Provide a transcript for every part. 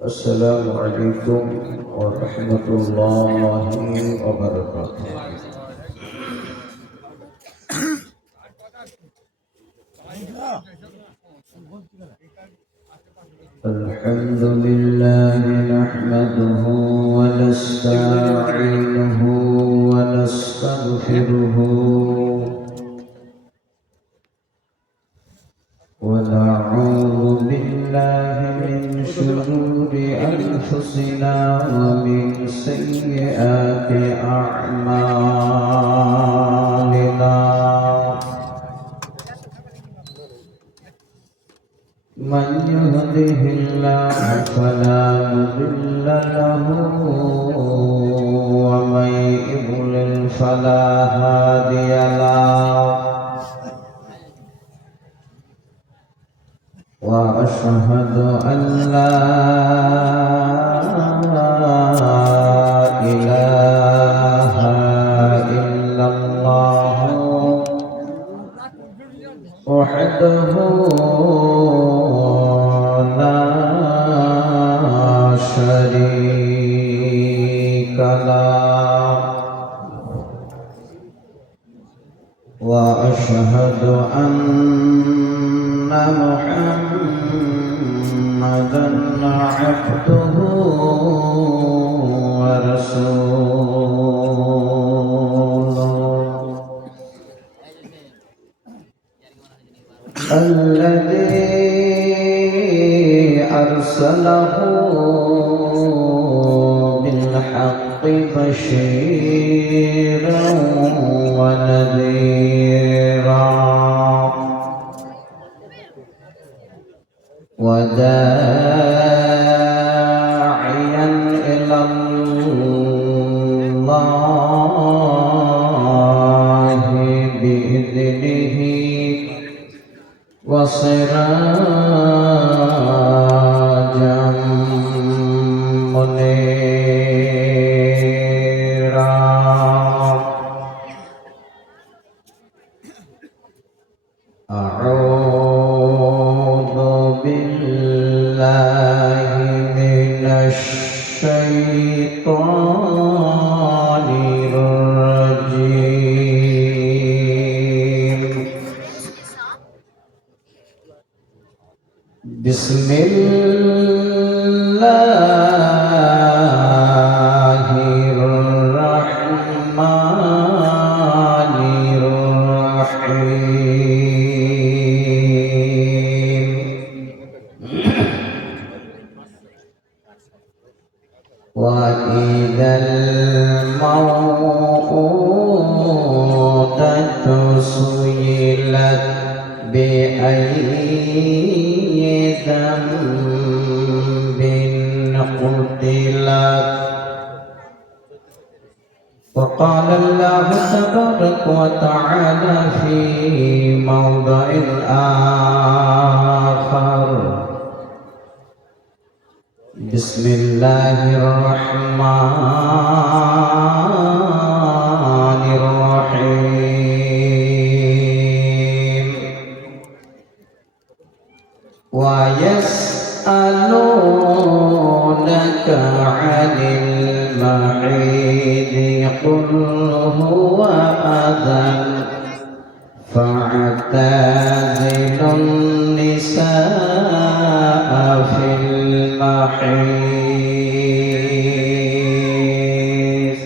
Assalamualaikum warahmatullahi wabarakatuh. Alhamdulillah nahmaduhu wa nasta'inuhu wa nastaghfiruhu ونعوذ بالله من شرور أنفسنا ومن سيئات أعمالنا من يهده الله فلا مضل له ومن يضلل فلا هادي له وأشهد أن لا إله إلا الله وحده لا شريك له وأشهد أن محمدًا عبده ورسوله الذي أرسله بالحق بشيرًا ونذيرًا وداعيا إلى الله بإذنه وسراجا منيرا أعوذ بالله من الشيطان الرجيم بسم الله الرحمن الرحيم وإذا الموءودة سئلت بأي ذنب قتلت وقال الله تبارك وتعالى في موضع آخر بسم الله الرحمن الرحيم ويسألونك عن المحيض قل هو أذى فاعتزلوا النساء في المحيض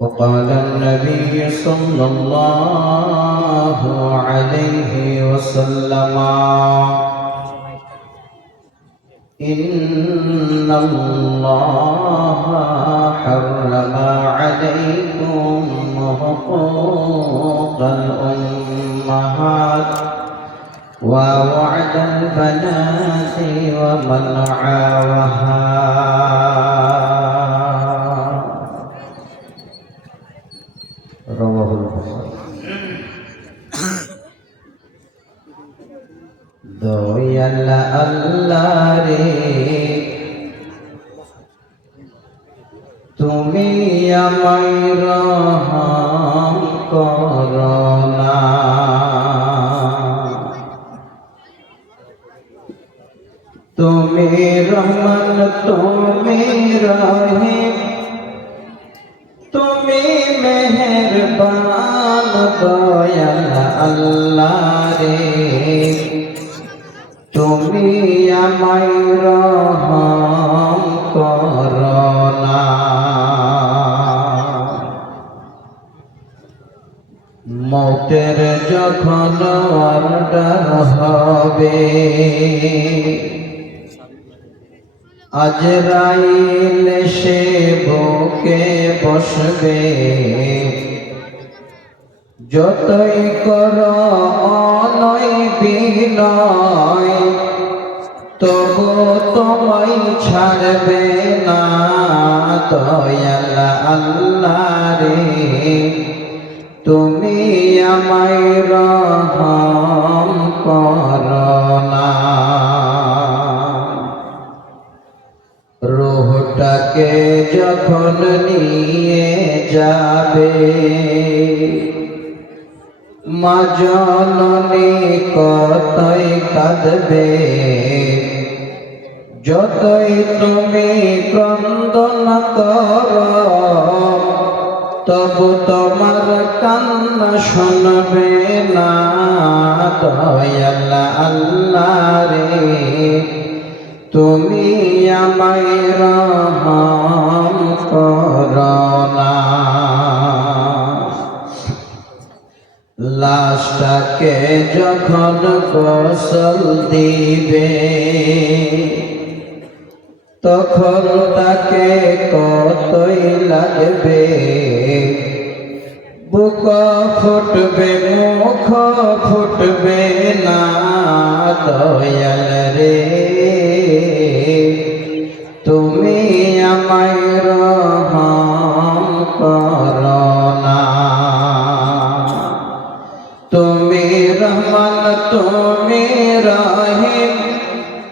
وقال النبي صلى الله عليه وسلم إن الله حرم عليكم حقوق الأمهات ووعد البنات ومنعها رواه البخاري Dayal আল্লাহ রে তুমি আমায় রহম করো না। তুমি রহমান, তুমি রহিম, তুমি মেহেরবান দয়াল আল্লাহ রে। তুমি আমায় রহম করো না। মৌতের যখন অর্ডার হবে, আজরাইল সে বুকে বসবে। যতই করো অনয় বিনয়, তবু তোমায় ছাড়বে না দয়াল আল্লাহ রে। তুমি আমায় রহম করো না। রূহটাকে যখন নিয়ে যাবে, মা জননী কতই কাঁদবে। যতই তুমি ক্রন্দন করো, তবু তোমার কান্না শুনবে না দয়াল আল্লাহ রে। তুমি আমায় রহম করো না। লাশটাকে যখন গোসল দিবে, তখন তাকে কতই লাগবে। বুক ফুটবে, মুখ ফুটবে না দয়াল রে। তুমি আমায় রহম করো না। তুমি রহমান, তুমি রহিম,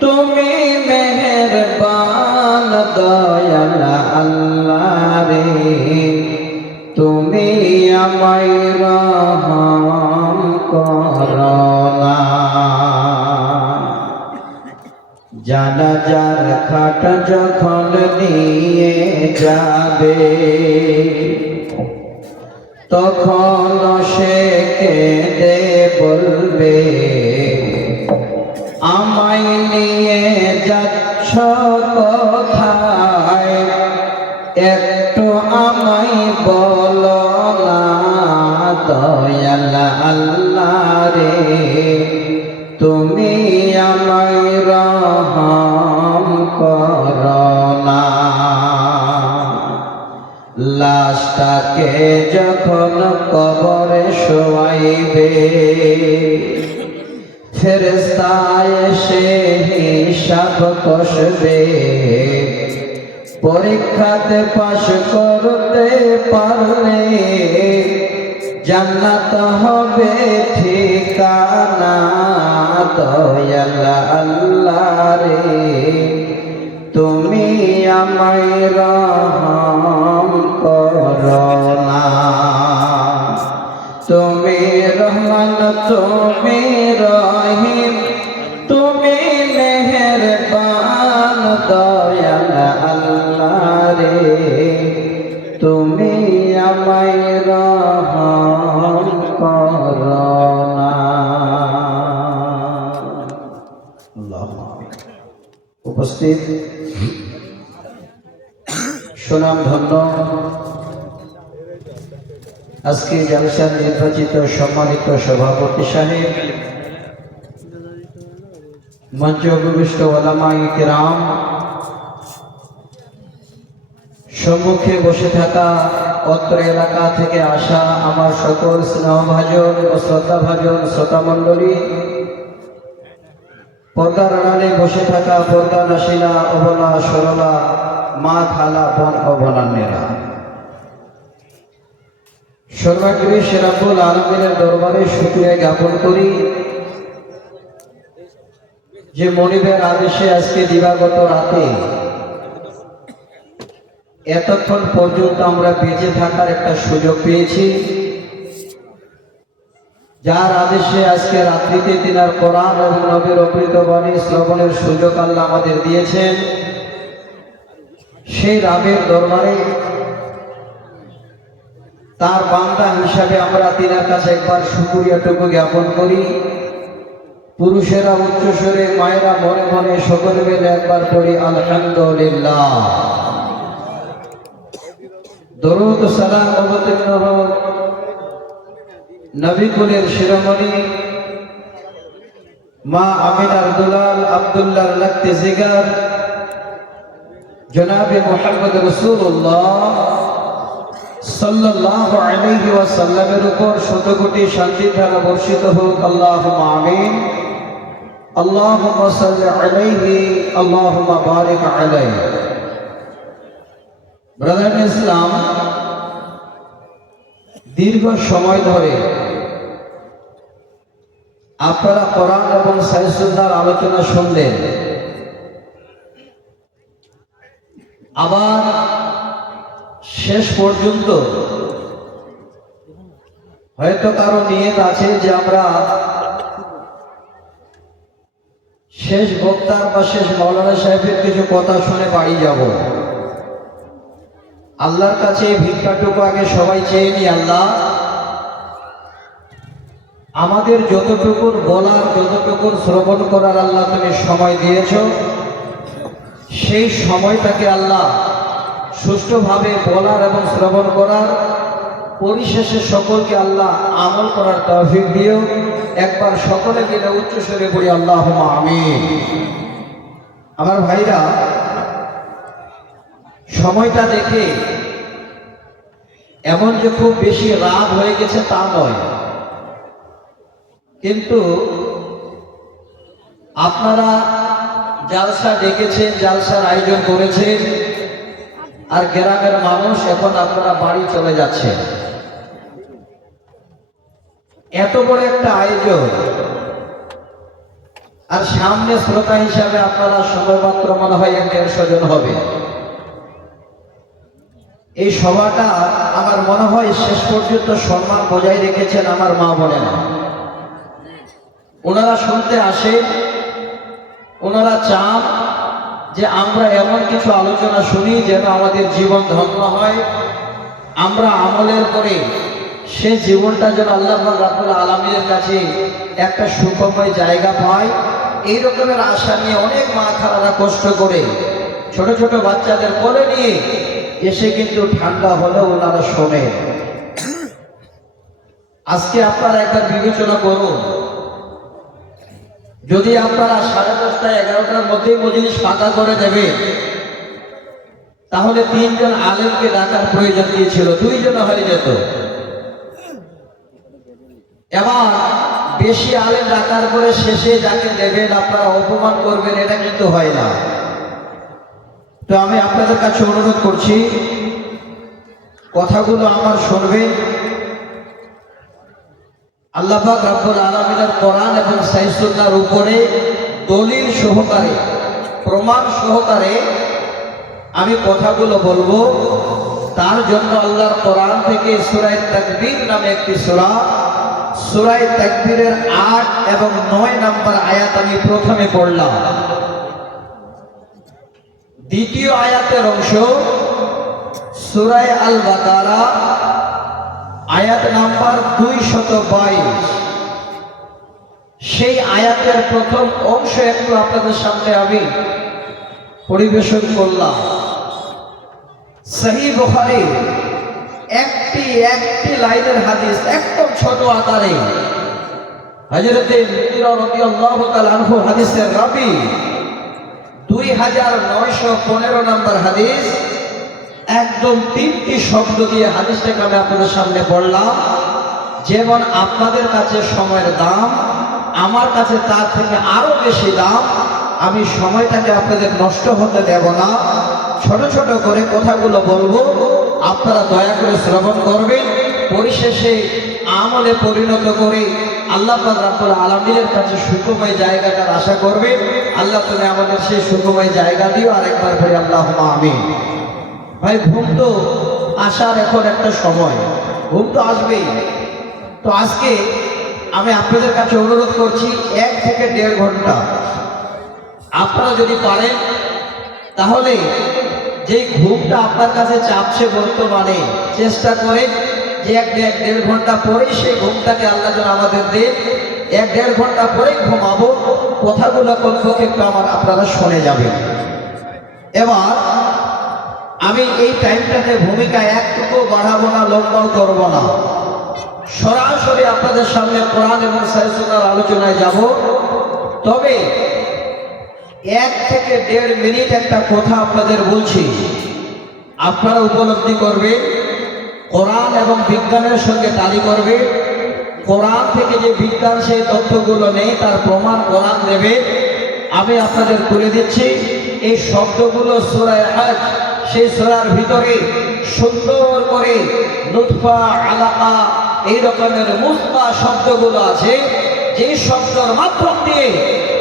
তুমি মেহেরবান দয়াল আল্লাহ রে। তুমি আমায় রহম করো না। জানাজার খাট যখন নিয়ে যাবে, তখন সে কেঁদে বলবে, আমায় নিয়ে যাচ্ছ কোথায়, একটু আমায় বলো না দয়াল আল্লাহ রে। তুমি আমায় রহম করো না। লাশটাকে যখন কবরে শোয়াইবে, ফেরেশতা এসে হিসাব কষবে। পরীক্ষাতে পাশ করতে পারলে জান্নাত হবে ঠিকানা দয়াল আল্লাহ রে। তুমি আমায় রহম করো না। তুমি রহমান, তুমি রহিম, তুমি মেহেরবান দয়াল আল্লাহ রে। তুমি আমায় রহম করো না। উপস্থিত সুনামধন্য আজকে জালসার নির্বাচিত সম্মানিত সভাপতি সাহেব, মঞ্চ উপবিষ্ট ওলামায়ে কিরাম, সম্মুখে বসে থাকা অত্র এলাকা থেকে আসা আমার সকল স্নেহভাজন ও শ্রদ্ধাভাজন শ্রোতা মণ্ডলী, পর্দার আড়ালে বসে থাকা পর্দা নাসিলা অবলা সরলা মা খালা বোন অবলান্যেরা, সর্বাগ্রে সে রব্বুল আলামিনের দরবারে শুকরিয়া জ্ঞাপন করি যে মনিবের আদেশে আজকে দিবাগত রাতে এতক্ষণ পর্যন্ত আমরা বেঁচে থাকার একটা সুযোগ পেয়েছি, যার আদেশে আজকে রাত্রিতে তিনার কোরআন এবং নবীর অমৃত বাণী শ্রবণের সুযোগ আল্লাহ আমাদের দিয়েছেন। সেই রাবের দরবারে তার বান্দা হিসাবে আমরা তিনার কাছে একবার শুকরিয়াটুকু জ্ঞাপন করি। পুরুষেরা উচ্চস্বরে, মায়েরা মনে মনে সকলে মিলে একবার পড়ি আলহামদুলিল্লাহ। দরুদ সালাম অবতীর্ণ হোক নবী কুলের শিরোমণি মা আমিনার দুলাল আব্দুল্লাহর লাখতে জিগার জনাবে মুহাম্মদ রাসূলুল্লাহ সাল্লাল্লাহু আলাইহি ওয়াসাল্লামের উপর শত কোটি শান্তির ধারা বর্ষিত হোক। আল্লাহুম্মা আমিন। আল্লাহুম্মা সাল্লি আলাইহি, আল্লাহুম্মা বারিক আলাইহি। ব্রাদার ইসলাম, দীর্ঘ সময় ধরে আপনারা কোরআন এবং সহিহ সুন্নাহর আলোচনা শুনলেন। আবার শেষ পর্যন্ত হয়তো কারো নিয়ত আছে যে আমরা শেষ বক্তার বা শেষ মাওলানা সাহেবের কিছু কথা শুনে বাড়ি যাব। আল্লাহর কাছে ভিক্ষাটুকু আগে সবাই চেয়ে নি, আল্লাহ আমাদের যতটুকুর বলার, যতটুকুর শ্রবণ করার আল্লাহ তুমি সময় দিয়েছ, সেই সময়টাকে আল্লাহ সুষ্ঠুভাবে বলার এবং শ্রবণ করার, পরিশেষে সকলকে আল্লাহ আমল করার তৌফিক দিও। একবার সকলে মিলে উচ্চস্বরে বলি আল্লাহুম্মা আমিন। আমার ভাইরা, সময়টা দেখে এমন যে খুব বেশি রাত হয়ে গেছে তা নয়, কিন্তু আপনারা জালসা ডেকেছেন, জালসার আয়োজন করেছেন, আর গ্রামের মানুষ এখন আপনারা বাড়ি চলে যাচ্ছে। এত বড় একটা আয়োজন, আর সামনে শ্রোতা হিসাবে আপনারা সর্বমাত্র মনে হয় 150 জন হবে। এই সভাটা আমার মনে হয় শেষ পর্যন্ত সম্মান বজায় রেখেছেন আমার মা বোনেরা। ওনারা শুনতে আসে, ওনারা চান যে আমরা এমন কিছু আলোচনা শুনি যেন আমাদের জীবন ধন্য হয়, আমরা আমলের করে সে জীবনটা যেন আল্লাহ রাব্বুল আলামিনের কাছে একটা সুখময় জায়গা পায়। এই রকমের আশা নিয়ে অনেক মা খালারা কষ্ট করে ছোট ছোট বাচ্চাদের কোলে নিয়ে এসে কিন্তু ঠান্ডা হলেও ওনারা শোনে। আজকে আপনারা একবার বিবেচনা করুন, যদি আপনারা 10:30 11টার মধ্যেই মজলিস ফাঁকা করে দেবে, তাহলে 3 জন আলেমকে ডাকার প্রয়োজন কি ছিল? 2 জন হয়ে যেত। এবার বেশি আলেম ডাকার পরে শেষে যাকে দেবেন আপনারা অপমান করবেন, এটা কিন্তু হয় না। তো আমি আপনাদের কাছে অনুরোধ করছি, কথাগুলো আমার শুনবেন। আল্লাহ পাক রব্বুল আলামিনের কোরআন এবং সহিহ সুন্নাহর উপরে দলিল সহকারে, প্রমাণ সহকারে আমি কথাগুলো বলবো। তার জন্য আল্লাহর কোরআন থেকে সূরা তাকবীর নামে একটি সূরা, সূরা তাকবীরের 8 এবং 9 নম্বর আয়াত আমি প্রথমে পড়লাম। দ্বিতীয় আয়াতের অংশ সূরা আল বাকারা আয়াত নাম্বার 222। সেই আয়াতের প্রথম অংশ একটু আপনাদের সামনে আমি পরিবেশন করলাম। সহিহ বুখারী একটি লাইনের হাদিস, একদম ছোট আকারে। হযরতে মুগীরা রাদিয়াল্লাহু তাআলা আনহু হাদিসের রাবী, 2915 নম্বর হাদিস। একদম 3টি শব্দ দিয়ে হাদিসটাকে আমি আপনাদের সামনে পড়লাম। যেমন আপনাদের কাছে সময়ের দাম, আমার কাছে তার থেকে আরো বেশি দাম। আমি সময়টাকে আপনাদের নষ্ট হতে দেব না, ছোট ছোট করে কথাগুলো বলবো, আপনারা দয়া করে শ্রবণ করবেন। পরিশেষে আমলে পরিণত করে আল্লাহ পাক রব্বুল আলামিনের কাছে সুখময় জায়গাটার আশা করবেন। আল্লাহ তুমি আমাদের সেই সুখময় জায়গা দিও। আরেকবার বলি আল্লাহুম্মা আমিন। ভাই ঘুম তো আসার এখন একটা সময়, ঘুম তো আসবেই। তো আজকে আমি আপনাদের কাছে অনুরোধ করছি 1 থেকে 1.5 ঘন্টা আপনারা যদি পারেন তাহলে যে ঘুমটা আপনার কাছে চাপছে বর্তমানে, চেষ্টা করে যে 1-1.5 ঘন্টা পরেই সেই ঘুমটাকে আল্লাহ যেন আমাদের দেন। 1-1.5 ঘন্টা পরেই ঘুমাবো, কথাগুলো কমপক্ষে একটু আপনারা শুনে যাবেন। এবার আমি এই টাইমটাতে ভূমিকা একটুকু বাড়াবো না, লম্বাও করবো না, সরাসরি আপনাদের সামনে কোরআন এবং সুন্নাহর আলোচনায় যাব। তবে 1 থেকে 1.5 মিনিট একটা কথা আপনাদের বলছি, আপনারা উপলব্ধি করবে, কোরআন এবং বিজ্ঞানের সঙ্গে তালি করবে। কোরআন থেকে যে বিজ্ঞান সেই তথ্যগুলো নেই তার প্রমাণ কোরআন দেবে। আমি আপনাদের তুলে দিচ্ছি এই শব্দগুলো সূরা হজ, সেই সূরার ভিতরে সুন্দর করে নুতফা, আলাকা, এই রকমের মুসবা শব্দগুলো আছে, যে শব্দের মাধ্যম দিয়ে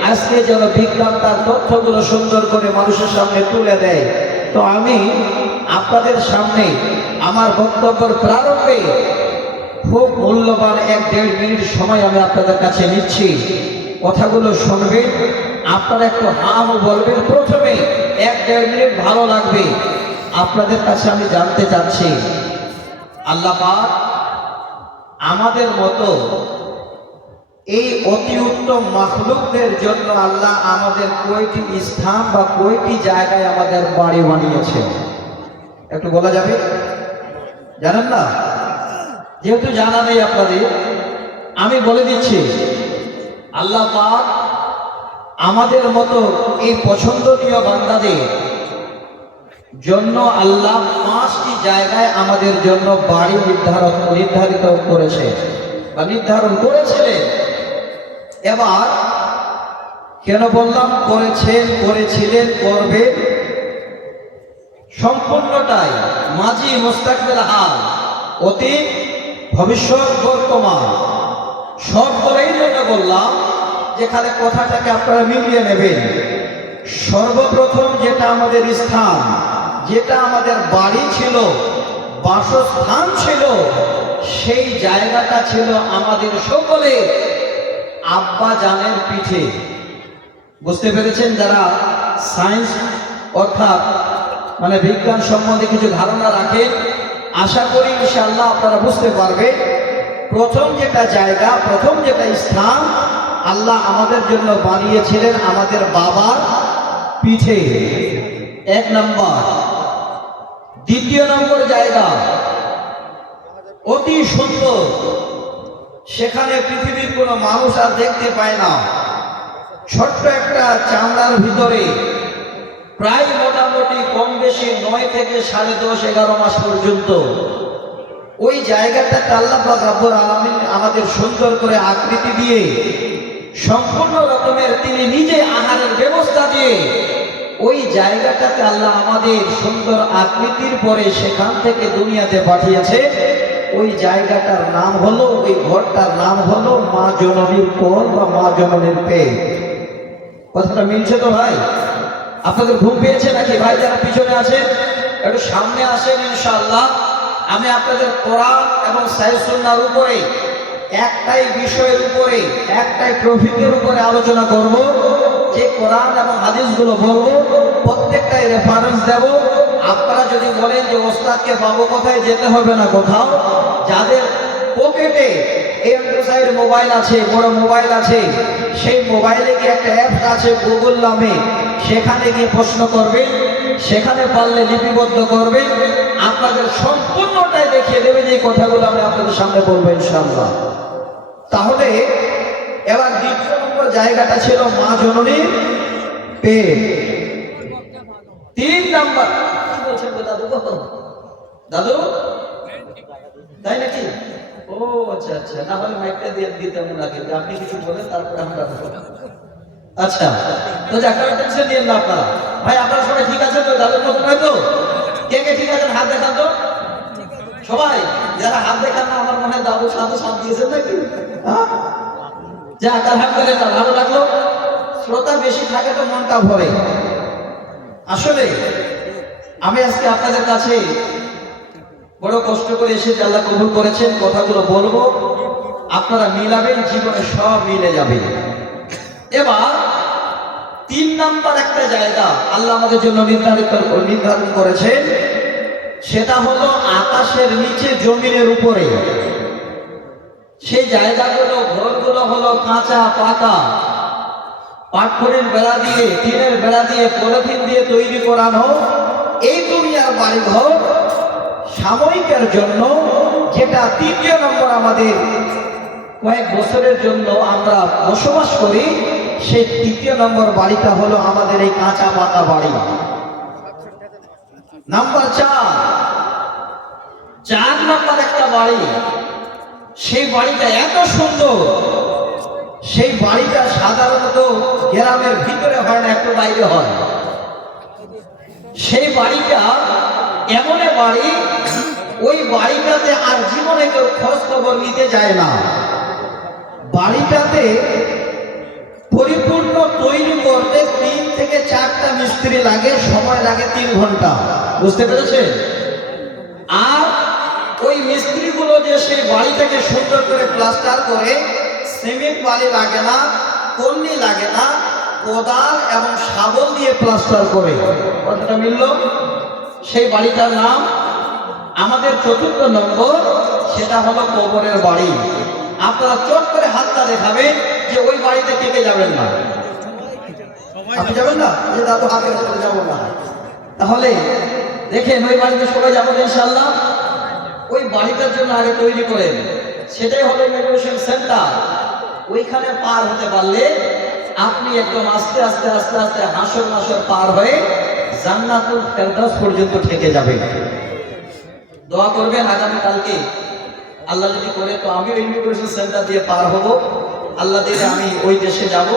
আজকে যেন বিজ্ঞান তার তথ্যগুলো সুন্দর করে মানুষের সামনে তুলে দেয়। তো আমি আপনাদের সামনে আমার বক্তব্যের প্রারম্ভে খুব মূল্যবান 1-1.5 মিনিট সময় আমি আপনাদের কাছে নিচ্ছি, কথাগুলো শুনবেন, আপনারা একটু হামও বলবেন। প্রথমে 1-1.5 মিনিট ভালো লাগবে। আপনাদের কাছে আমি জানতে চাচ্ছি, আল্লাহ পাক আমাদের মতো এই অতি উত্তম মাখলুকদের জন্য আল্লাহ আমাদের কয়টি স্থান বা কয়টি জায়গায় আমাদের বাড়ি বানিয়েছে, একটু বলা যাবে? জানেন না? যেহেতু জানা নেই আপনাদের, আমি বলে দিচ্ছি, আল্লাহ পাক আমাদের মতো এই পছন্দনীয় বান্দাদের জন্য আল্লাহ 5টি জায়গায় আমাদের জন্য বাড়ি নির্ধারিত করেছে বা নির্ধারণ করেছিলেন। এবার কেন বললাম করেছেন, করেছিলেন, করবে, সম্পূর্ণটাই মাঝি, মুস্তাকবিল হাল, অতীত, ভবিষ্যৎ, বর্তমান সব বলেই জন্য বললাম, যেখানে কথাটাকে আপনারা মিলিয়ে নেবেন। সর্বপ্রথম যেটা আমাদের স্থান, যেটা আমাদের বাড়ি ছিল, বাসস্থান ছিল, সেই জায়গাটা ছিল আমাদের সকলে আব্বা জানের পিঠে। বুঝতে পেরেছেন? যারা সায়েন্স অর্থাৎ মানে বিজ্ঞান সম্বন্ধে কিছু ধারণা রাখেন, আশা করি ইনশাআল্লাহ আপনারা বুঝতে পারবেন। প্রথম যেটা জায়গা, প্রথম যেটা স্থান আল্লাহ আমাদের জন্য বানিয়েছিলেন আমাদের বাবার পিঠে, 1 নম্বর। দ্বিতীয় নম্বর জায়গা অতি সুন্দর, সেখানে পৃথিবীর কোনো মানুষ আর দেখতে পায় না, ছোট্ট একটা চামড়ার ভিতরে প্রায় মোটামুটি কম বেশি 9 থেকে 10.5, 11 মাস পর্যন্ত ওই জায়গাটাতে আল্লাহ পাক রব্বুল আলামিন আমাদের সুন্দর করে আকৃতি দিয়ে, সম্পূর্ণ রকমের তিনি নিজে আহারের ব্যবস্থা দিয়ে ওই জায়গাটাতে আল্লাহ আমাদের সুন্দর আকৃতির পরে সেখান থেকে দুনিয়াতে পাঠিয়েছে। ওই জায়গাটার নাম হলো, ওই ঘরটার নাম হলো মা জননীর কোল বা মা জননীর পেট। কথাটা মিলছে তো ভাই? আপনাদের ঘুম পেয়েছে নাকি? ভাই যারা পিছনে আছেন একটু সামনে আসেন, ইনশাআল্লাহ আমি আপনাদের কোরআন এবং সুন্নাহর উপরে একটাই বিষয়ের উপরে, একটাই টপিকের উপরে আলোচনা করব। যে কোরআন এবং হাদিসগুলো বলবো প্রত্যেকটাই রেফারেন্স দেব। আপনারা যদি বলেন যে ওস্তাদকে পাবো কোথায়, যেতে হবে না কোথাও। যাদের পকেটে অ্যান্ড্রয়েড মোবাইল আছে, বড় মোবাইল আছে, সেই মোবাইলে গিয়ে একটা অ্যাপস আছে গুগল নামে, সেখানে গিয়ে প্রশ্ন করবে, সেখানে পারলে লিপিবদ্ধ করবে, আপনাদের সম্পূর্ণটাই দেখিয়ে দেবে যে কথাগুলো আমি আপনাদের সামনে বলবো ইনশাআল্লাহ। তাহলে এবার দ্বিতীয় নম্বর জায়গাটা ছিল মা জননীর পেট। 3 নম্বর কি বলছেন দাদু? দাদু তাই নাকি? ও আচ্ছা আচ্ছা, না হলে মাইকটা দিয়ে দিতে মনে রাখেন, আপনি কিছু বলেন তারপরে আমরা আচ্ছা। তো যারা টেনশন নিয়েন না আপনারা। ভাই আপনারা সবাই ঠিক আছে তো? দাদুর মতো নয় তো? কে কে ঠিক আছেন হাত দেখান তো সবাই। যারা হাত দেখান না, আমার মনে হয় দাদুর সাথে সাথ দিয়েছেন নাকি? যাক আলহামদুলিল্লাহ, ভালো লাগলো। শ্রোতা বেশি থাকে তো মনটা ভরে। আসলে আমি আজকে আপনাদের কাছে বড় কষ্ট করে এসেছি, আল্লাহ কবুল করেছেন, কথাগুলো বলবো, আপনারা মিলাবেন, জীবনে সব মিলে যাবে। এবার 3 নাম্বার একটা জায়গা আল্লাহ আমাদের জন্য নির্ধারণ করেছেন, সেটা হলো আকাশের নিচে জমিনের উপরে। সেই জায়গাগুলো, ঘরগুলো হলো কাঁচা পাকা, পাটখড়ির বেড়া দিয়ে, টিনের বেড়া দিয়ে, পলিথিন দিয়ে তৈরি করানো এই দুনিয়ার বাড়িঘর সাময়িকের জন্য, যেটা 3 নম্বর আমাদের কয়েক বছরের জন্য আমরা বসবাস করি। সেই 3 নম্বর বাড়িটা হলো আমাদের এই কাঁচা পাকা বাড়ি। নাম্বার 4 নম্বর একটা বাড়ি, সেই বাড়িটা এত সুন্দর, সেই বাড়িটা সাধারণত গ্রামের ভিতরে হয় না, একটু বাইরে হয়। সেই বাড়িটা এমন বাড়ি, ওই বাড়িটাতে আর জীবনে কেউ খোঁজ খবর নিতে যায় না। বাড়িটাতে পরিপূর্ণ তৈরি করতে 3 থেকে 4টা মিস্ত্রি লাগে, সময় লাগে 3 ঘন্টা। বুঝতে পেরেছে? আর ওই মিস্ত্রিগুলো যে সেই বাড়িটাকে সুন্দর করে প্লাস্টার করে, সিমেন্ট বালি লাগে না, কন্নি লাগে না, কোদাল এবং শাবল দিয়ে প্লাস্টার করে। কথাটা মিলল? সেই বাড়িটার নাম আমাদের 4 নম্বর, সেটা হলো কবরের বাড়ি। আপনারা চট করে হাতটা দেখাবেন যে ওই বাড়িতে কে যাবেন না। আপনি যাবেন না? যে দাদু আগে যাবো না, তাহলে দেখেন ওই বাড়িতে সবাই যাবো ইনশাআল্লাহ। ওই বাড়িটার জন্য আগে তৈরি করেন, সেটাই হলো ইমিগ্রেশন সেন্টার। ওইখানে পার হতে পারলে আপনি একদম আস্তে আস্তে আস্তে আস্তে হাসর নাসর পার হয়ে জান্নাতুল ফেরদাউস পর্যন্ত ঠেকে যাবেন। দোয়া করবেন আগামীকালকে আল্লাহ যদি করে, তো আমিও ইমিগ্রেশন সেন্টার দিয়ে পার হব। আল্লাহ দিলে আমি ওই দেশে যাব।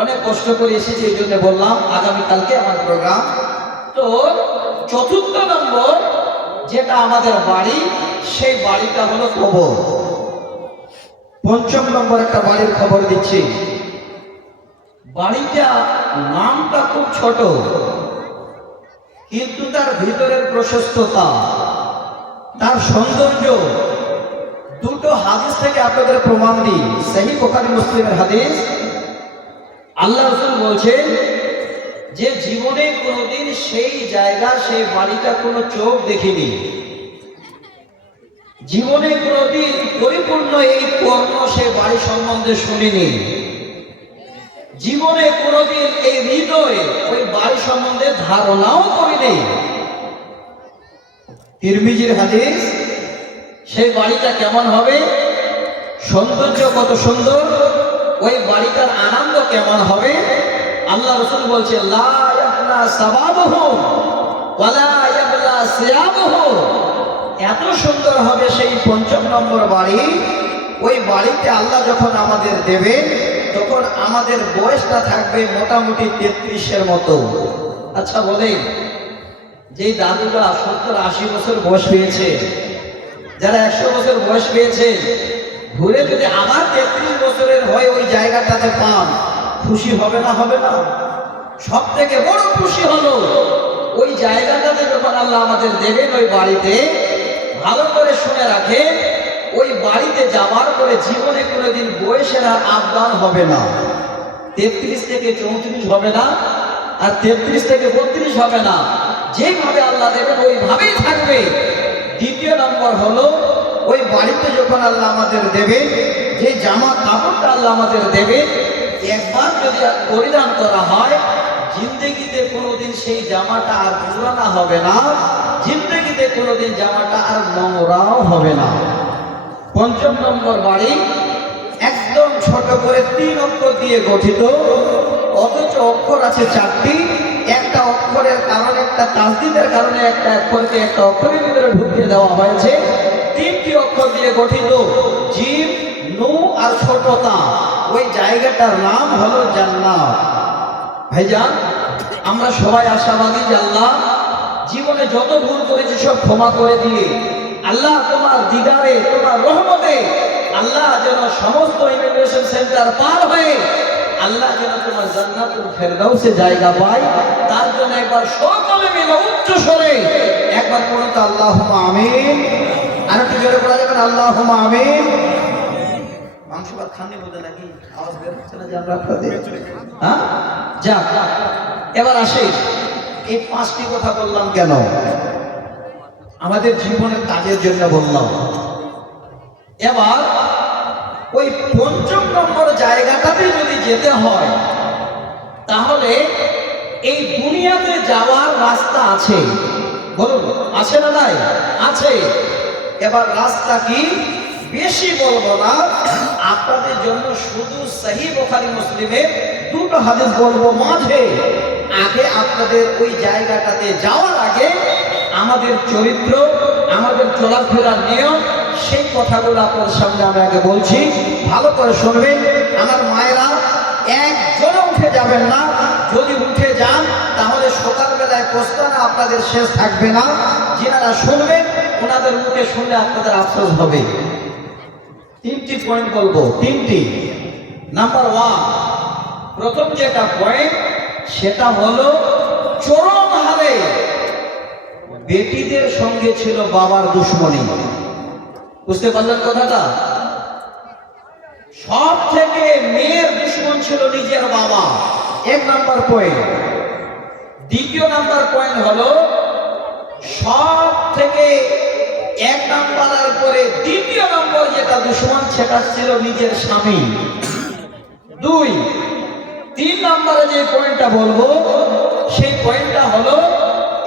অনেক কষ্ট করে এসেছি, এই জন্য বললাম আগামীকালকে আমার প্রোগ্রাম। তো 4 নম্বর যেটা আমাদের বাড়ি, সেই বাড়িটা হলো কবর। 5 নম্বর একটা বাড়ির খবর দিচ্ছি। বাড়িটা নামটা খুব ছোট, কিন্তু তার ভিতরের প্রশস্ততা, তার সৌন্দর্য, 2টো হাদিস থেকে আপনাদের প্রমাণ দিই। সহিহ বুখারী মুসলিমের হাদিস। আল্লাহ রাসূল বলছেন যে জীবনে কোনোদিন সেই জায়গা, সেই বাড়িটা কোনো চোখ দেখিনি, জীবনে কোনোদিন পরিপূর্ণ এই কর্ম সেই বাড়ি সম্বন্ধে শুনিনি, জীবনে কোনোদিন এই হৃদয়ে ওই বাড়ি সম্বন্ধে ধারণাও করিনি। তিরমিজির হাদিস। সেই বাড়িটা কেমন হবে, সৌন্দর্য কত সুন্দর, ওই বাড়িটার আনন্দ কেমন হবে। আল্লাহ রাসূল বলছে লা ইয়াফনা সাবাবুহু ওয়ালা ইয়াবলা সিয়াবুহু। এত সুন্দর হবে সেই 5 নম্বর বাড়ি। ওই বাড়িতে আল্লাহ যখন আমাদের দেবে, তখন আমাদের বয়সটা থাকবে মোটামুটি 33-এর মতো। আচ্ছা বলেন, যে দাদুরা 70-80 বছর বয়স পেয়েছে, যারা 100 বছর বয়স পেয়েছে, ঘুরে যদি আবার 33 বছরের হয় ওই জায়গাটাতে পান, খুশি হবে না? হবে না? সব থেকে বড় খুশি হলো ওই জায়গাটাতে যখন আল্লাহ আমাদের দেবেন, ওই বাড়িতে। ভালো করে শুনে রাখে, ওই বাড়িতে যাওয়ার পরে জীবনে কোনোদিন বয়সের আর আবদান হবে না। 33 থেকে 34 হবে না, আর 33 থেকে 32 হবে না। যেভাবে আল্লাহ দেবেন ওইভাবেই থাকবে। 2 নম্বর হলো, ওই বাড়িতে যখন আল্লাহ আমাদের দেবে, যে জামা কাপড়টা আল্লাহ আমাদের দেবে, একবার যদি পরিধান করা হয়, জিন্দেগিতে কোনোদিন সেই জামাটা আর পুরানা হবে না, জিন্দেগিতে কোনোদিন জামাটা আর নোংরাও হবে না। 5 নম্বর বাড়ি একদম ছোট করে 3 অক্ষর দিয়ে গঠিত, অথচ অক্ষর আছে 4টি। একটা অক্ষরের কারণে, একটা তাসদিদের কারণে একটা অক্ষরকে একটা অক্ষরের ভিতরে ঢুকিয়ে দেওয়া হয়েছে। 3টি অক্ষর দিয়ে গঠিত, জিম, নু আর ছোট তা। ওই জায়গাটার নাম হলো জান্নাত। ভাইজান, আমরা সবাই আশাবাদী যে আল্লাহ জীবনে যত ভুল করেছি সব ক্ষমা করে দিয়ে, আল্লাহ তোমার দিদারে, তোমার রহমতে আল্লাহ যেন সমস্ত ইমিগ্রেশন সেন্টার পার হয়ে আল্লাহ যেন তোমার জান্নাতুল ফেরদাউসে জায়গা পায়, তার জন্য একবার সকলে মিলে উচ্চ স্বরে একবার পড়ুন তো আল্লাহুম্মা আমিন। আর একটু জোরে পড়া যাবেন আল্লাহুম্মা আমিন। মাংস ভাত খাননি বলতে নাকি আওয়াজ বের হচ্ছে না যে আমরা আপনাদের, হ্যাঁ যাক। এবার আসি, এই পাঁচটি কথা বললাম কেন? আমাদের জীবনের কাজের জন্য বললাম। এবার ওই পঞ্চম নম্বর জায়গাটাতে যদি যেতে হয়, তাহলে এই দুনিয়াতে যাওয়ার রাস্তা আছে, বলুন আছে না নাই? আছে। এবার রাস্তা কি? বেশি বলবো না, আপনাদের জন্য শুধু সহিহ বুখারী মুসলিমের দুটো হাদিস বলবো মাঝে। আগে আপনাদের ওই জায়গাটাতে যাওয়ার আগে আমাদের চরিত্র, আমাদের চলাফেরার নিয়ম, সেই কথাগুলো আপনার সামনে আমি আগে বলছি, ভালো করে শুনবেন। আমার মায়েরা একজনে উঠে যাবেন না, যদি উঠে যান তাহলে সকালবেলায় প্রস্থানে আপনাদের শেষ থাকবে না। যারা শুনবেন ওনাদের মুখে শুনলে আপনাদের আফসোস হবে। তিনটি পয়েন্ট বলবো, তিনটি। নাম্বার ওয়ান, প্রথম যেটা পয়েন্ট সেটা হলো চরম হারে বেটিদের সঙ্গে ছিল বাবার দুশ্মনী। বুঝতে পারলেন কথাটা? সব থেকে মেয়ের দুশ্মন ছিল নিজের বাবা, এক নাম্বার পয়েন্ট। দ্বিতীয় নাম্বার পয়েন্ট হলো সব থেকে এক নাম্বারের পরে দ্বিতীয় নম্বর যেটা দুশ্মন সেটা ছিল নিজের স্বামী। দুই, তিন নম্বরে যে পয়েন্টটা বলবো সেই পয়েন্টটা হলো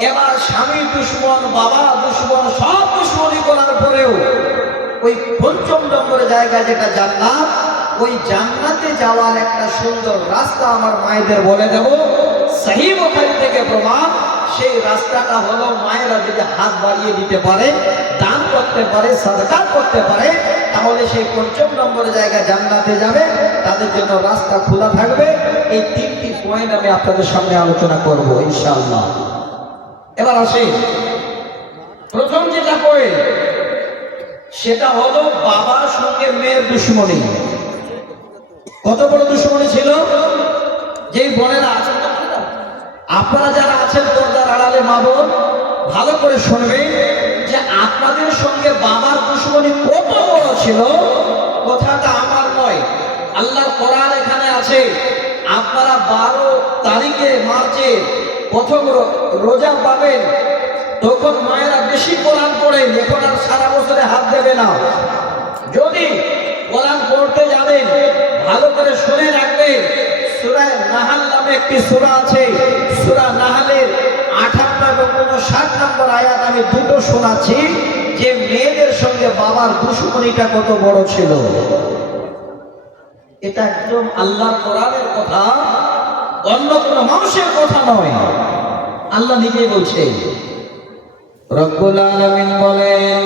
এবার স্বামী দুশ্মন, বাবা দুশ্মন, সব দুশ্মনী করার পরেও ওই পঞ্চম নম্বরে জায়গা যেটা জান্নাত, ওই জান্নাতে যাওয়ার একটা সুন্দর রাস্তা আমার মায়েদের বলে দেব, সহিহ বুখারী থেকে প্রমাণ। সেই রাস্তাটা হলো মায়েরা যদি হাত বাড়িয়ে দিতে পারে, দান করতে পারে, সাদকা করতে পারে, তাহলে সেই পঞ্চম নম্বরে জায়গা জান্নাতে যাবে, তাদের জন্য রাস্তা খোলা থাকবে। এই তিনটি পয়েন্ট আমি আপনাদের সামনে আলোচনা করব ইনশাআল্লাহ। এবার আসি, প্রথম যেটা পয়েন্ট সেটা হলো বাবার সঙ্গে মেয়ের দুশ্মনী। কত বড় দুশ্মনী ছিল? যে বোনেরা আছেন, আপনারা যারা আছেন পর্দার আড়ালে মা বোন, ভালো করে শুনবেন যে আপনাদের সঙ্গে বাবার দুশ্মনী কত বড় ছিল। কথাটা আমার নয়, আল্লাহর কোরআন এখানে আছে। আপনারা 12 তারিখে মার্চে প্রথম রোজা পাবেন, তখন মায়েরা বেশি কোরআন পড়েন, এখন আর সারা বছরে হাত দেবে না। যদি কোরআন পড়তে যাবেন ভালো করে শুনে রাখবেন, সূরা নাহাল নামে একটি সূরা আছে, সূরা নাহালের 58 এবং 59 নম্বর আয়াত আমি দুটো শোনাচ্ছি, যে মেয়েদের সঙ্গে বাবার দুশ্মনীটা কত বড় ছিল। এটা একদম আল্লাহর কোরআনের কথা, অন্য কোনো মানুষের কথা নয়, আল্লাহ নিজেই বলছে। রব্বুল আলামিন বলেন,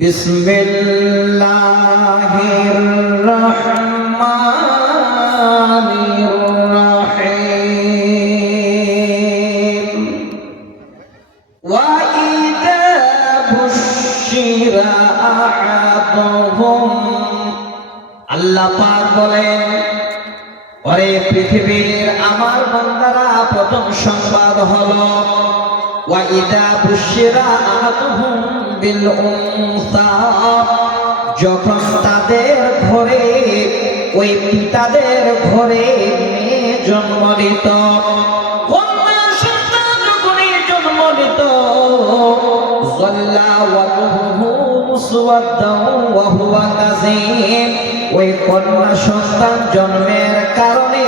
বিসমিল্লাহির রাহমানির রাহিম, ওয়া ইযা বুশিরা আহাদুহুম, আল্লাহ পাক বলেন, ওরে পৃথিবীর আমার বান্দারা, প্রথম সংবাদ হলো ওয়া ইযা বুশিরা আহাদুহুম বিল উনসা, যখন তাদের ঘরে, ওই পিতাদের ঘরে মেয়ে জন্ম নিত, কন্যা সন্তান যখনই জন্ম নিত, যাল্লা ওয়াজহুহু মুসওয়াদ্দান ওয়া হুয়া কাযীম, ওই কন্যা সন্তান জন্মের কারণে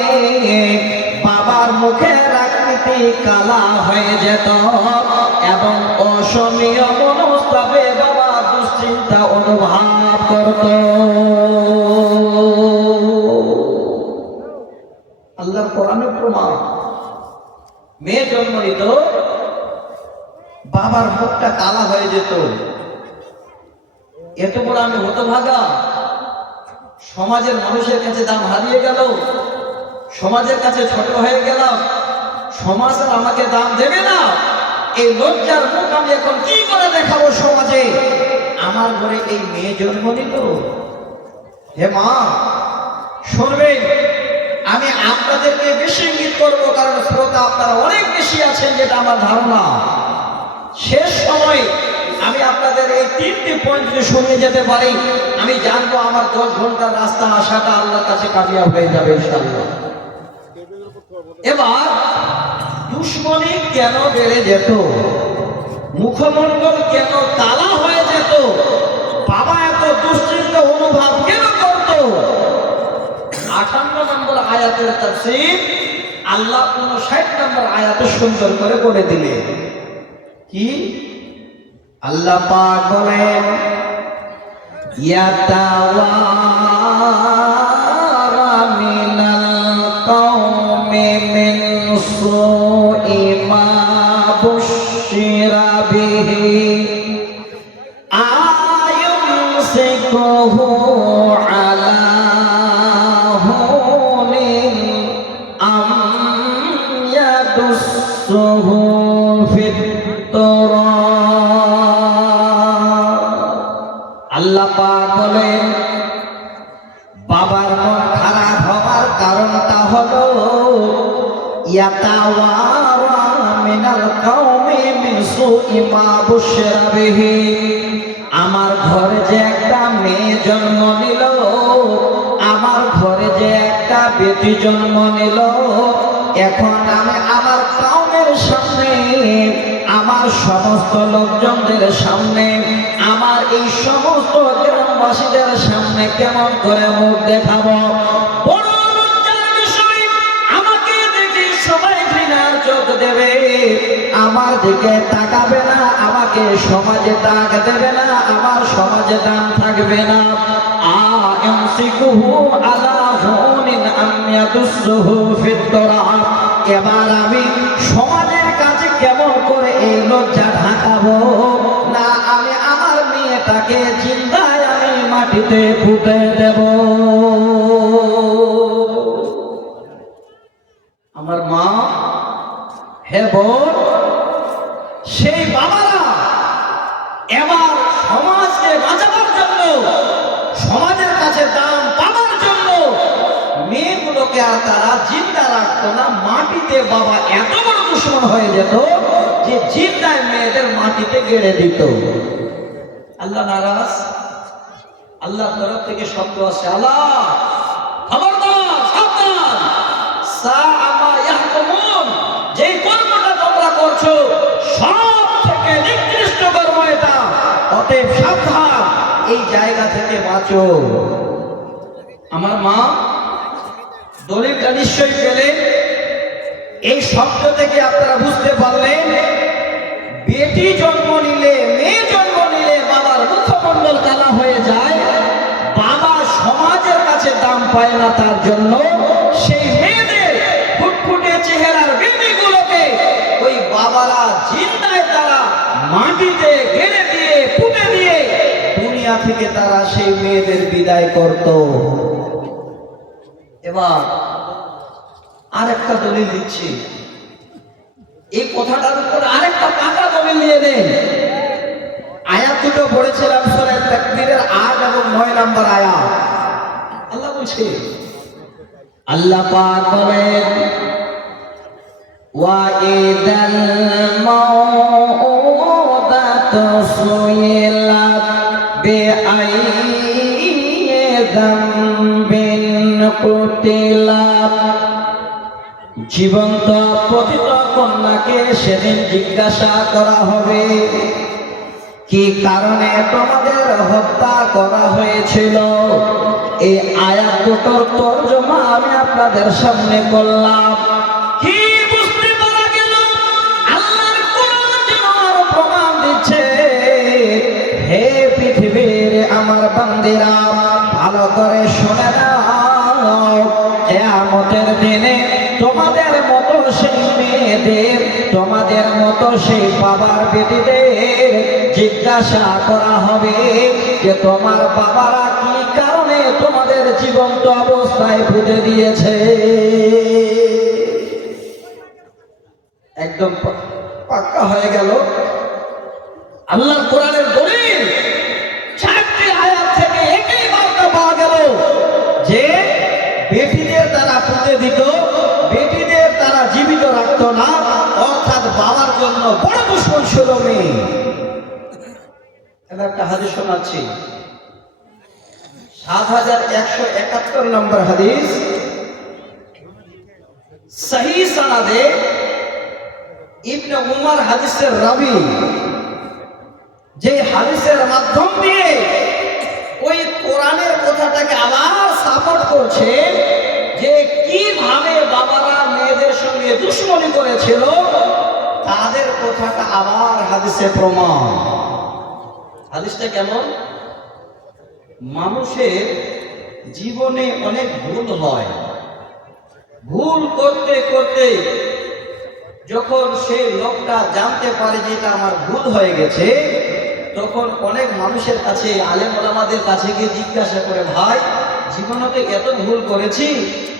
বাবার মুখের আকৃতি কালা হয়ে যেত এবং অসহনীয় মনোস্তাবে বাবা দুশ্চিন্তা অনুভব করত। আল্লাহর কোরআনের প্রমাণ। মেয়ে জন্ম নিত, বাবার মুখটা কালা হয়ে যেত। এত বড় আমি হতভাগা, সমাজের মানুষের কাছে দাম হারিয়ে গেল, সমাজের কাছে ছোট হয়ে গেলাম, সমাজ আর আমাকে দাম দেবে না। এই লজ্জার মুখ আমি এখন কি করে দেখাবো সমাজে? আমার ঘরে এই মেয়ে জন্ম নিল। হে মা, শুনবেন, আমি আপনাদেরকে বেশি ইঙ্গিত করবো, কারণ শ্রোতা আপনারা অনেক বেশি আছেন যেটা আমার ধারণা। শেষ সময় আমি আপনাদের এই 3টি পয়েন্ট যদি শুনে যেতে পারি, আমি জানবো আমার 10 ঘন্টার রাস্তা আসাটা আল্লাহর কাছে কামিয়াব হয়ে যাবে ইনশাআল্লাহ। এবার দুশ্মনী কেন বেড়ে যেত, মুখমণ্ডল কেন কালা হয়ে যেত, বাবা এত দুশ্চিন্তা অনুভব কেন করত? 58 নম্বর আয়াতের তাফসীর আল্লাহ 59 নম্বর আয়াতে সুন্দর করে বলে দিলেন। কি? আল্লাহ পাক বলেন, ইয়াতাওয়ারা মিনাল কওমি মিন সুই মা বুশিরা বিহি আয়ুমসিকুহু আলা হুনিন আম ইয়াদুসসুহু ফিত আল্লাহ পাক বলেন, বাবার মন খারাপ হওয়ার কারণটা হলো ইয়াতাওয়ারা মিনাল কওমি মিন সুই মা বুশিরা বিহি, আমার ঘরে যে একটা মেয়ে জন্ম নিল, আমার ঘরে যে একটা বেটি জন্ম নিল, এখন আমি আমার কওমের সামনে, আমার সমস্ত লোকজনদের সামনে, আমার এই সমস্ত গ্রামবাসীদের সামনে কেমন করে মুখ দেখাবো? বড় লজ্জার বিষয়, আমাকে দেখে সবাই ঘৃণার চোখ দেবে, আমার দিকে তাকাবে না, আমাকে সমাজে ডাক দেবে না, আমার সমাজে দাম থাকবে না। আয়ুমসিকুহু আলা হুনিন আম ইয়াদুসসুহু ফিত তুরাব, এবার আমি সমাজের কাছে কেমন করে এই লজ্জা ঢাকাবো? না, আমি আমার মেয়েটাকে জিন্দায় আমি মাটিতে পুঁতে দেব। আমার মা, হে বোন, সেই বাবারা এবার সমাজকে বাঁচাবার জন্য, সমাজের কাছে দাম পাবার জন্য মেয়েগুলোকে আর তারা জিন্দা রাখতো না, মাটিতে বাবা এত বড় দুশ্মন হয়ে যেত যে জিন্দায় মেয়েদের মাটিতে গেড়ে দিত। আল্লাহ নারাজ, আল্লাহর তরফ থেকে শব্দ আসে, আল্লাহ খবরদার, সাবধান, সাআ মা ইয়াহকুমুন, যেই কর্মটা তোমরা করছো সব থেকে নিকৃষ্ট কর্ম এটা, অতএব সাবধান, এই জায়গা থেকে বাঁচো। আমার মা, দলিলটা নিশ্চয়ই পেলেন। এই শব্দ থেকে আপনারা বুঝতে পারলেন, বেটি জন্ম নিলে, মেয়ে জন্ম নিলে বাবার মুখমণ্ডল কালা হয়ে যায়, বাবা সমাজের কাছে দাম পায় না, তার জন্য সেই মেয়েদের ফুটফুটে চেহারার বেবিগুলোকে ওই বাবারা জিন্দায় তারা মাটিতে গেড়ে দিয়ে, পুঁতে দিয়ে দুনিয়া থেকে তারা সেই মেয়েদের বিদায় করত। এবার আরেকটা দলিল দিচ্ছি, এই কথাটার উপর আরেকটা পাকা দলিল নিয়ে দেন। আয়াত দুটো পড়েছিলাম সূরা তাকবীরের 8 এবং 9 নম্বর আয়াত। আল্লাহ বলছে, আল্লাহ পাক বলেন, ওয়া ইদাল মাউউদাতু সুইলাত বিআইয়ি যামবিন কুতিলাত, জীবন্ত পতিত কন্যাকে সেদিন জিজ্ঞাসা করা হবে, কি কারণে তোমাদের হত্যা করা হয়েছিল। এই আয়াত দুটোর তরজমা আমি আপনাদের সামনে করলাম। কি বুঝতে পারা গেল? আল্লাহর কোরআন যেন আরো প্রমাণ দিচ্ছে, হে পৃথিবীর আমার বান্দিরা, ভালো করে শুনে নাও, কিয়ামতের দিনে তোমাদের মতো সেই মেয়েদের, তোমাদের মতো সেই বাবার বেটিদের জিজ্ঞাসা করা হবে যে তোমার বাবারা কি কারণে তোমাদের জীবন্ত অবস্থায় পুঁতে দিয়েছে। একদম পাক্কা হয়ে গেল। আল্লাহর কোরআনের দলিল 4টি আয়াত থেকে একই বার্তা পাওয়া গেল যে জন্য বড় দুশ্মন ছিল মেয়ে। এবার একটা হাদিস শোনাচ্ছি, ৭১৭১ নম্বর হাদিস, সহি সনদে ইবনে উমর হাদিসের রাবি, যে হাদিসের মাধ্যম দিয়ে ওই কোরআনের কথাটাকে আবার সাপোর্ট করছে যে কিভাবে বাবারা মেয়েদের সঙ্গে দুশ্মনী করেছিল, তাদের কথাটা আবার হাদিসে প্রমাণ। হাদিসটা কেমন? মানুষের জীবনে অনেক ভুল হয়, ভুল করতে করতে যখন সেই লোকটা জানতে পারে যে এটা আমার ভুল হয়ে গেছে, তখন অনেক মানুষের কাছে, আলেম ওলামাদের কাছে গিয়ে জিজ্ঞাসা করে, ভাই জীবনে তো এত ভুল করেছি,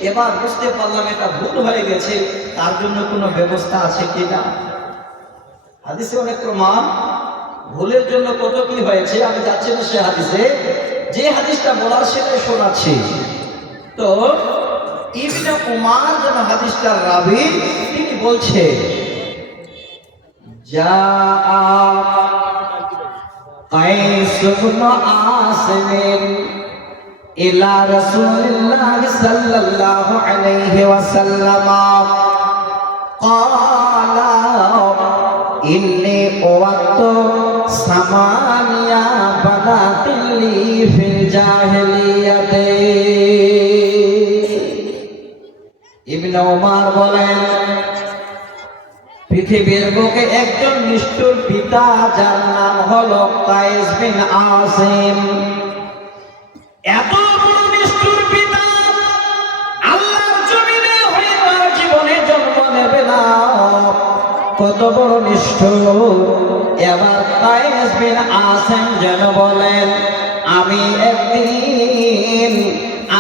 এবার বুঝতে পারলাম এটা ভুল হয়ে গেছে, তার জন্য কোনো ব্যবস্থা আছে কিনা? হাদিসে অনেক প্রমাণ, ভুলের জন্য কত কি হয়েছে। আমি যাচ্ছি না সে হাদিসে, যে হাদিসটা বলার সেটাই শোনাচ্ছি। তো ইবনে উমর যেন হাদিসটার রাবি, তিনি বলছে, যা কাইস ইবনে আসিম ইলা রাসূলিল্লাহ সাল্লাল্লাহু আলাইহি ওয়াসাল্লাম ক্বালা ইন্নী ওয়াক্তু সামানিয়া বানাতিলি ফিল জাহিলিয়াতে। ইবনে উমর বলেন, পৃথিবীর বুকে একজন নিষ্ঠুর পিতা, যার নাম হলো কায়েস বিন আসিম। এত বড় নিষ্ঠুর পিতা আল্লাহর জমিনে হয়তো জীবনে জন্ম নেবে না, কত বড় নিষ্ঠুর। এবার কায়েস বিন আসিম যেন বলেন, আমি একদিন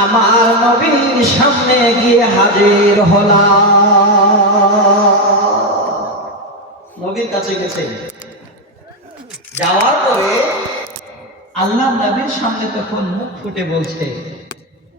আমার নবীর সামনে গিয়ে হাজির হলাম। নবীর কাছে গেছে, যাওয়ার পরে আল্লাহ নবীর সামনে তখন মুখ ফুটে বলছে,